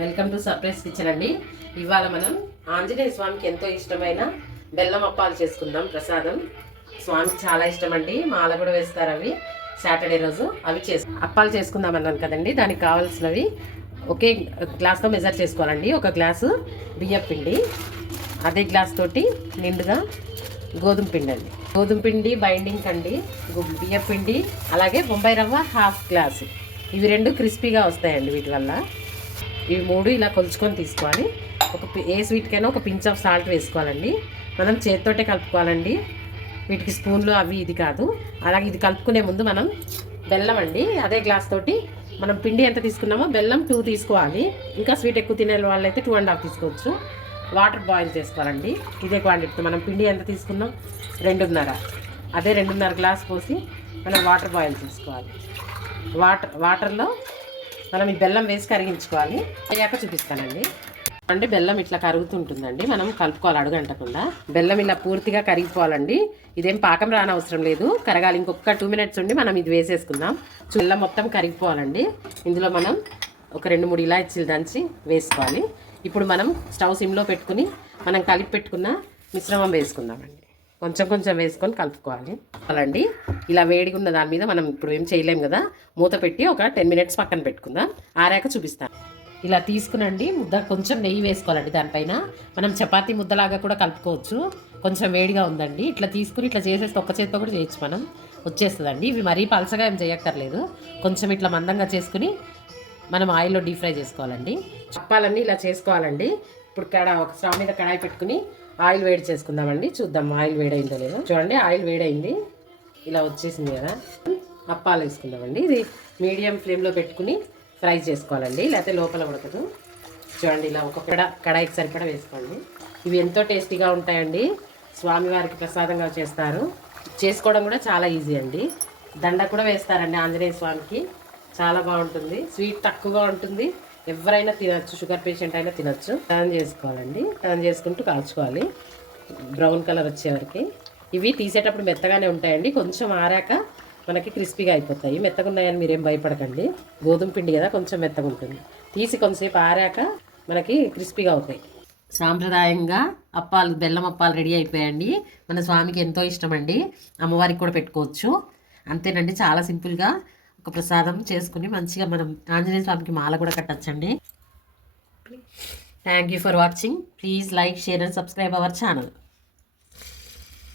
Welcome to surprise kitchen అండి. ఇవాళ మనం ఆంజనేయ స్వామికి ఎంతో ఇష్టమైన బెల్లం అప్పాలు చేసుకుందాం ప్రసాదం. స్వామికి చాలా ఇష్టం అండి. మాల కూడా వేస్తారు అవి. సాటర్డే రోజు అవి చేసు అప్పాలు చేసుకుందాం అన్నాను కదండి. దానికి కావాల్సినవి ఒకే గ్లాస్తో మెజర్ చేసుకోవాలండి. ఒక గ్లాసు బియ్యం పిండి అదే గ్లాస్ తోటి నిండుగా గోధుమ పిండి అండి. గోధుమ పిండి బైండింగ్ అండి బియ్యం పిండి అలాగే బొంబాయి రవ్వ హాఫ్ గ్లాస్. ఇవి రెండు క్రిస్పీగా వస్తాయండి వీటి వల్ల. ఇవి మూడు ఇలా కొలుచుకొని తీసుకోవాలి. ఒక ఏ స్వీట్కైనా ఒక పించ్ ఆఫ్ సాల్ట్ వేసుకోవాలండి. మనం చేతితోటే కలుపుకోవాలండి. వీటికి స్పూన్లు అవి ఇది కాదు. అలాగే ఇది కలుపుకునే ముందు మనం బెల్లం అండి అదే గ్లాస్ తోటి మనం పిండి ఎంత తీసుకున్నామో బెల్లం టూ తీసుకోవాలి. ఇంకా స్వీట్ ఎక్కువ తినే వాళ్ళైతే టూ అండ్ హాఫ్ తీసుకోవచ్చు. వాటర్ బాయిల్ చేసుకోవాలండి. ఇదే క్వాంటిటీ మనం పిండి ఎంత తీసుకున్నాం? రెండున్నర. అదే రెండున్నర గ్లాస్ పోసి మనం వాటర్ బాయిల్ చేసుకోవాలి. వాటర్ వాటర్లో మనం ఈ బెల్లం వేసి కరిగించుకోవాలి. అయ్యాక చూపిస్తానండి. అంటే బెల్లం ఇట్లా కరుగుతుంటుందండి. మనం కలుపుకోవాలి అడుగంటకుండా. బెల్లం ఇలా పూర్తిగా కరిగిపోవాలండి. ఇదేం పాకం రానవసరం లేదు. కరగాలి. ఇంకొక టూ మినిట్స్ ఉండి మనం ఇది వేసేసుకుందాం. బెల్లం మొత్తం కరిగిపోవాలండి. ఇందులో మనం ఒక రెండు మూడు ఇలాచీలు దంచి వేసుకోవాలి. ఇప్పుడు మనం స్టవ్ సిమ్లో పెట్టుకుని మనం కలిపి పెట్టుకున్న మిశ్రమం వేసుకుందామండి. కొంచెం కొంచెం వేసుకొని కలుపుకోవాలి. అలాండి ఇలా వేడిగా ఉన్న దాని మీద మనం ఇప్పుడు ఏం చేయలేం కదా? మూత పెట్టి ఒక టెన్ మినిట్స్ పక్కన పెట్టుకుందాం. ఆరాక చూపిస్తాను. ఇలా తీసుకునండి. ముద్ద కొంచెం నెయ్యి వేసుకోవాలండి దానిపైన. మనం చపాతీ ముద్దలాగా కూడా కలుపుకోవచ్చు. కొంచెం వేడిగా ఉందండి. ఇట్లా తీసుకుని ఇట్లా చేసేస్తే ఒక్క చేతితో కూడా చేయొచ్చు మనం. వచ్చేస్తుందండి. ఇవి మరీ పలసగా ఏం చేయక్కర్లేదు. కొంచెం ఇట్లా మందంగా చేసుకుని మనం ఆయిల్లో డీప్ ఫ్రై చేసుకోవాలండి. చప్పాలన్నీ ఇలా చేసుకోవాలండి. ఇప్పుడు కడ ఒక స్టవ్ మీద కడాయి పెట్టుకుని ఆయిల్ వేడి చేసుకుందామండి. చూద్దాం ఆయిల్ వేడైందో లేదో. చూడండి ఆయిల్ వేడైంది. ఇలా వచ్చేసింది కదా. అప్పాలు వేసుకుందామండి. ఇది మీడియం ఫ్లేమ్లో పెట్టుకుని ఫ్రై చేసుకోవాలండి. లేకపోతే లోపల ఉడకదు. చూడండి ఇలా ఒక కడ కడాయికి సరిపడా వేసుకోండి. ఇవి ఎంతో టేస్టీగా ఉంటాయండి. స్వామివారికి ప్రసాదంగా చేస్తారు. చేసుకోవడం కూడా చాలా ఈజీ అండి. దండ కూడా వేస్తారండి ఆంజనేయ స్వామికి. చాలా బాగుంటుంది. స్వీట్ తక్కువగా ఉంటుంది. ఎవరైనా తినచ్చు షుగర్ పేషెంట్ అయినా తినచ్చు. టర్న్ చేసుకోవాలండి. టర్న్ చేసుకుంటూ కాల్చుకోవాలి. బ్రౌన్ కలర్ వచ్చేవరకు ఇవి తీసేటప్పుడు మెత్తగానే ఉంటాయండి. కొంచెం ఆరాక మనకి క్రిస్పీగా అయిపోతాయి. మెత్తగా ఉన్నాయని మీరేం భయపడకండి. గోధుమ పిండి కదా కొంచెం మెత్తగా ఉంటుంది. తీసి కొంతసేపు ఆరాక మనకి క్రిస్పీగా అవుతాయి. సాంప్రదాయంగా అప్పాలు బెల్లం అప్పాలు రెడీ అయిపోయాయండి. మన స్వామికి ఎంతో ఇష్టం అండి అమ్మవారికి కూడా పెట్టుకోవచ్చు. అంతేనండి. చాలా సింపుల్గా ఒక ప్రసాదం చేసుకుని మంచిగా మనం ఆంజనేయ స్వామికి మాల కూడా కట్టచ్చండి. Thank you for watching please like share and subscribe our channel